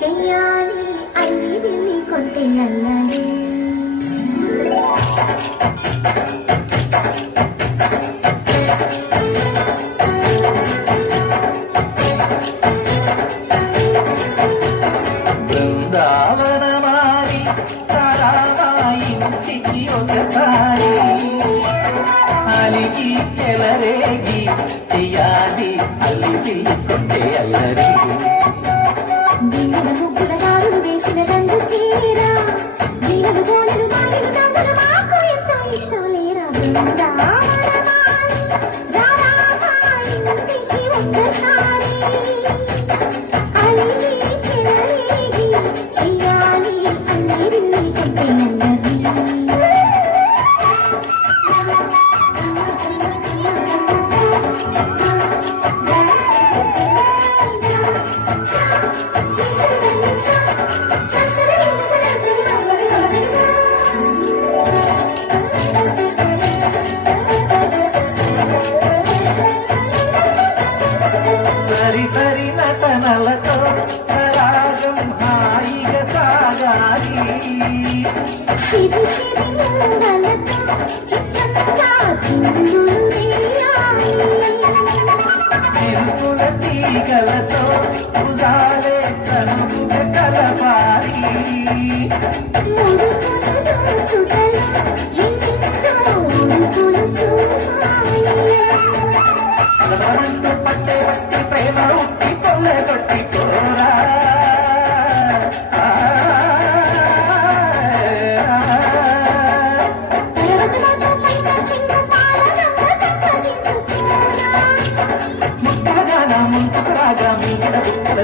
చెయ్యాలి అల్లి కొంటే అల్లరి బృందావనమారి ఇంటికి ఒకసారి అలిగి చెలరేగి చెయ్యాలి అల్లి కొంటే అల్లరి ముగ్గుల దారులు వేసిన రంగు తీరా దీనలు గోనలు మాయలు దండలు మాకు ఎంతో ఇష్టం లేరా ఇంటికి ఒక్కసారి అలిగి చెలరేగి చెయ్యాలి అల్లి కొంటే అల్లరి సరి సరి నటనలతో రాగం హాయిగా సాగాలి మెరుపుల తీగలతో ఉదాలే కనుక కలపాలి పట్టే పట్టి ప్రేమ ఉట్టి పొల్లె కొట్టి పోరా ముక్కగా ముందుకు రాగా మీద బుక్కల